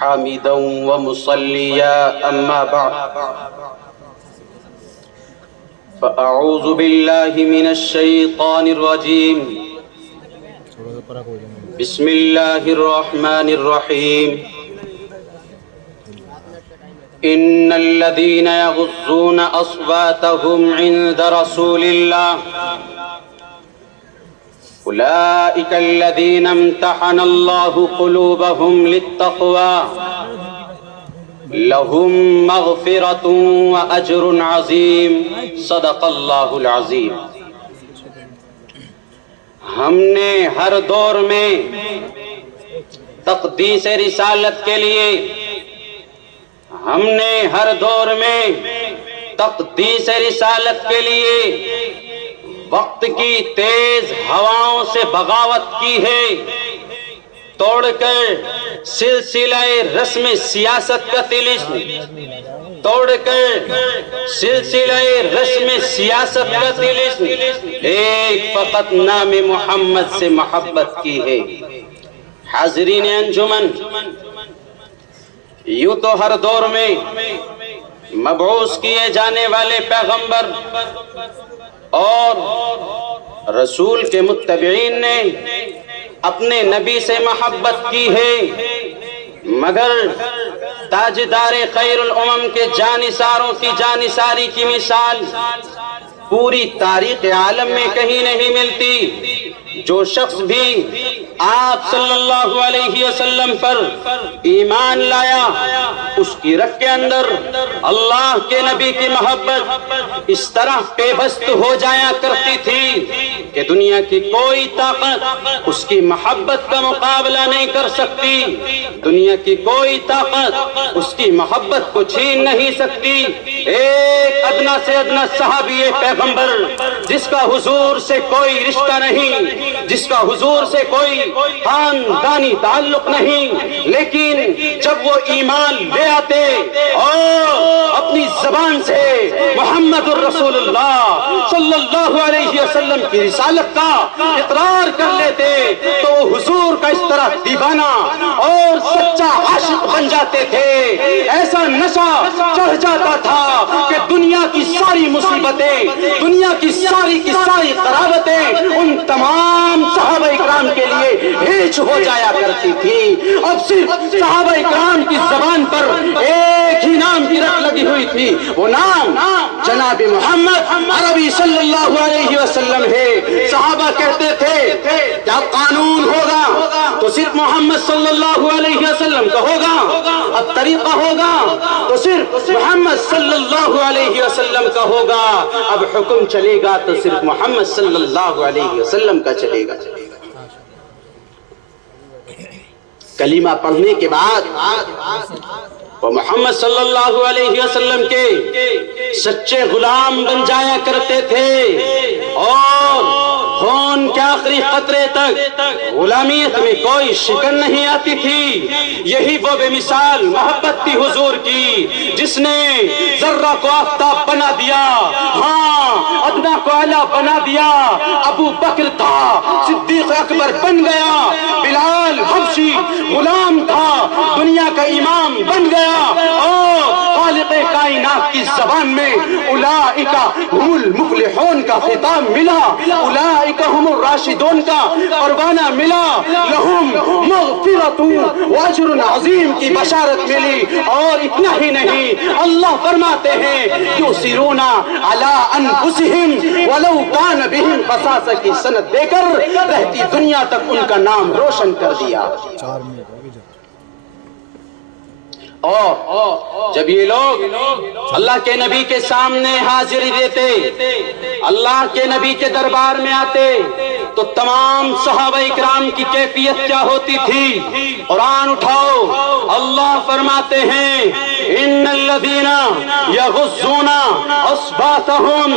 حامدا ومصليا أما بعد فأعوذ بالله من الشيطان الرجيم بسم الله الرحمن الرحيم إن الذين يغضون أصواتهم عند رسول الله أولئك الذين امتحن الله قلوبهم للتقوى لهم مغفرة وأجر عظيم صدق اللہ العظیم۔ ہم نے ہر دور میں تقدیس رسالت کے لیے تقدیس رسالت کے لیے وقت کی تیز ہواؤں سے بغاوت کی ہے، توڑ کر سلسلہ رسم سیاست کا طلسم، ایک فقط نام محمد سے محبت کی ہے۔ حاضرین انجمن، یوں تو ہر دور میں مبعوث کیے جانے والے پیغمبر اور رسول کے متبعین نے اپنے نبی سے محبت کی ہے، مگر تاجدار خیر الامم کے جانثاروں کی جانثاری کی مثال پوری تاریخ عالم میں کہیں نہیں ملتی۔ جو شخص بھی آپ صلی اللہ علیہ وسلم پر ایمان لایا، اس کی رگ کے اندر اللہ کے نبی کی محبت اس طرح پیوست ہو جایا کرتی تھی کہ دنیا کی کوئی طاقت اس کی محبت کا مقابلہ نہیں کر سکتی، دنیا کی کوئی طاقت اس کی محبت کو چھین نہیں سکتی۔ ایک ادنا سے ادنا صحابی پیغمبر جس کا حضور سے کوئی رشتہ نہیں، جس کا حضور سے کوئی خاندانی تعلق نہیں، لیکن جب وہ ایمان لے آتے اور اپنی زبان سے محمد الرسول اللہ صلی اللہ علیہ وسلم کی رسالت کا اقرار کر لیتے تو وہ حضور کا اس طرح دیوانہ اور سچا عاشق بن جاتے تھے، ایسا نشہ چڑھ جاتا تھا کہ دنیا کی ساری مصیبتیں، دنیا کی ساری قرابتیں ان تمام صحابہ اکرام کے لیے ہیچ ہو جایا کرتی تھی۔ اب صرف صحابہ اکرام کی زبان پر ایک ہی نام کی رٹ لگی ہوئی تھی، وہ نام جناب محمد عربی صلی اللہ علیہ وسلم ہے۔ صحابہ کہتے تھے کیا قانون ہوگا تو صرف محمد صلی اللہ علیہ وسلم کا ہوگا، اب طریقہ ہوگا تو صرف محمد صلی اللہ علیہ وسلم کا ہوگا، اب حکم چلے گا تو صرف محمد صلی اللہ علیہ وسلم کا چلے گا۔ کلمہ پڑھنے کے بعد وہ محمد صلی اللہ علیہ وسلم کے سچے غلام بن جایا کرتے تھے اور خون کے آخری قطرے تک غلامیت میں کوئی شکن نہیں آتی تھی۔ یہی وہ بے مثال محبت تھی حضور کی جس نے ذرہ کو آفتاب بنا دیا، ہاں ادنا کو اعلیٰ بنا دیا۔ ابو بکر تھا صدیق اکبر بن گیا، بلال حبشی غلام تھا دنیا کا امام بن گیا، اور خالق کائنات کی زبان میں اولئک هم المفلحون کا خطاب ملا، اولئک هم الراشدون کا پروانہ ملا، لہم مغفرۃ واجر عظیم کی بشارت ملی۔ اور اتنا ہی نہیں، اللہ فرماتے ہیں یؤثرون علی انفسہم ولو کان بہم خصاصہ کی سند دے کر رہتی دنیا تک ان کا نام روشن کر دیا۔ اور جب یہ لوگ اللہ کے نبی کے سامنے حاضری دیتے، اللہ کے نبی کے دربار میں آتے، تو تمام صحابہ اکرام کی کیفیت کیا ہوتی تھی؟ قرآن اٹھاؤ، اللہ فرماتے ہیں ان الذین یغضون اصواتهم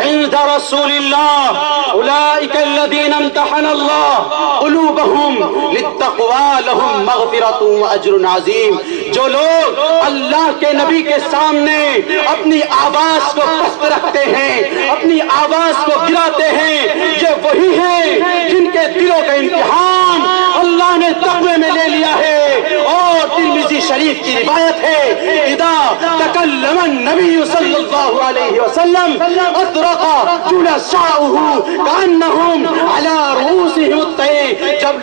عند رسول اللہ اولئک الذین امتحن اللہ قلوبهم للتقوی لهم مغفرۃ واجر عظیم۔ جو لوگ اللہ کے نبی کے سامنے اپنی آواز کو پست رکھتے ہیں، اپنی آواز کو گراتے ہیں، یہ وہی ہیں جن کے دلوں کا امتحان اللہ نے تقوی میں لے لیا ہے۔ اور ترمذی شریف شریف کی روایت ہے اذا تکلم النبی صلی اللہ علیہ وسلم اطرق جلساؤه کانہم علی رؤوسہم الطیر. جب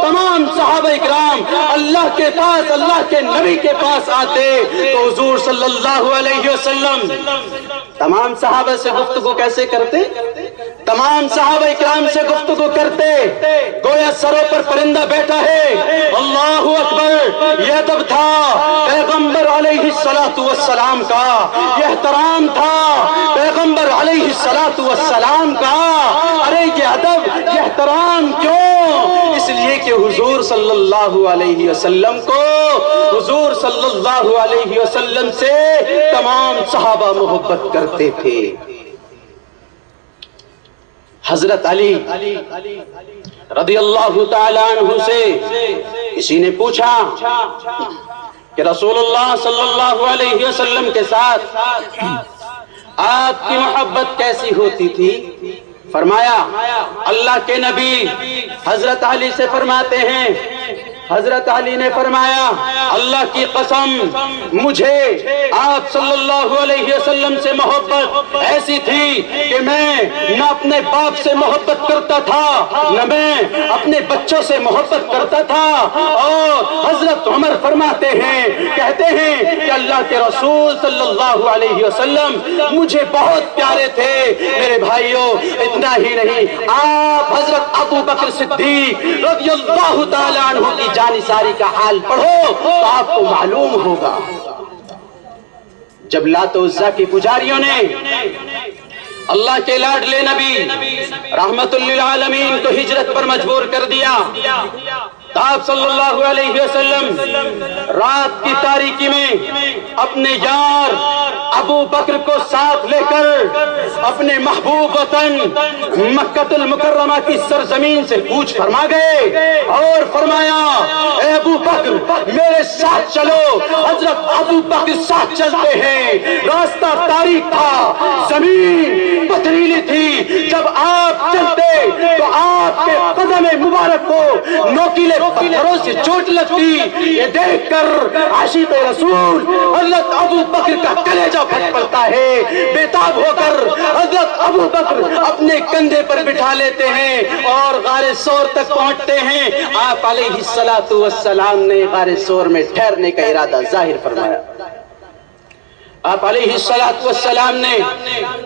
تمام صحابہ اکرام اللہ کے پاس، اللہ کے نبی کے پاس آتے تو حضور صلی اللہ علیہ وسلم تمام صحابہ سے گفتگو کیسے کرتے؟ تمام صحابہ اکرام سے گفتگو کرتے گویا سروں پر پرندہ بیٹھا ہے. اللہ اکبر. یہ ادب تھا پیغمبر علیہ الصلوۃ والسلام کا، یہ احترام تھا پیغمبر علیہ الصلوۃ والسلام کا. ارے یہ ادب، یہ احترام کیوں؟ اس لیے کہ حضور صلی اللہ علیہ وسلم کو، حضور صلی اللہ علیہ وسلم سے تمام صحابہ محبت کرتے تھے. حضرت علی رضی اللہ تعالیٰ عنہ سے کسی نے پوچھا کہ رسول اللہ صلی اللہ علیہ وسلم کے ساتھ آپ کی محبت کیسی ہوتی تھی؟ فرمایا اللہ کے نبی حضرت علی سے فرماتے ہیں، حضرت علی نے فرمایا اللہ کی قسم مجھے آپ صلی اللہ علیہ وسلم سے محبت ایسی تھی کہ میں نہ اپنے باپ سے محبت کرتا تھا نہ میں اپنے بچوں سے محبت کرتا تھا. اور حضرت عمر فرماتے ہیں، کہتے ہیں کہ اللہ کے رسول صلی اللہ علیہ وسلم مجھے بہت پیارے تھے. میرے بھائیوں اتنا ہی نہیں، آپ حضرت ابو بکر صدیق رضی اللہ تعالیٰ عنہ کی جانثاری کا حال پڑھو تو آپ کو معلوم ہوگا. جب لات و عزا کی پجاریوں نے اللہ کے لاڈلے نبی رحمت للعالمین کو ہجرت پر مجبور کر دیا، آپ صلی اللہ علیہ وسلم رات کی تاریکی میں اپنے یار ابو بکر کو ساتھ لے کر اپنے محبوب وطن مکہ المکرمہ کی سرزمین سے کوچ فرما گئے اور فرمایا اے ابو بکر میرے ساتھ چلو. حضرت ابو بکر ساتھ چلتے ہیں. راستہ تاریک تھا، زمین پتھریلی تھی. جب آپ چلتے تو آپ کے قدم مبارک کو نوکیلے پتھروں سے چوٹ لگتی. یہ دیکھ کر عاشق رسول حضرت ابو بکر کا کلیجہ پھٹ پڑتا ہے. بےتاب ہو کر حضرت ابو بکر اپنے کندھے پر بٹھا لیتے ہیں اور غار ثور تک پہنچتے ہیں. آپ علیہ الصلوۃ والسلام نے غار ثور میں ٹھہرنے کا ارادہ ظاہر فرمایا. آپ علیہ الصلوۃ والسلام نے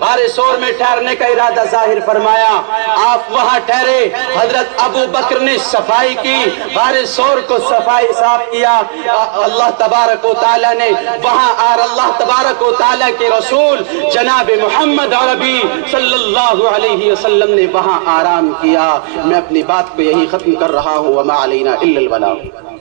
غار ثور میں ٹھہرنے کا ارادہ ظاہر فرمایا. آپ وہاں ٹھہرے. حضرت ابو بکر نے صفائی کی، غار ثور کو صاف کیا. اللہ تبارک و تعالیٰ نے وہاں اور اللہ تبارک و تعالیٰ کے رسول جناب محمد عربی صلی اللہ علیہ وسلم نے وہاں آرام کیا. میں اپنی بات کو یہی ختم کر رہا ہوں. وما علینا الا البلاغ.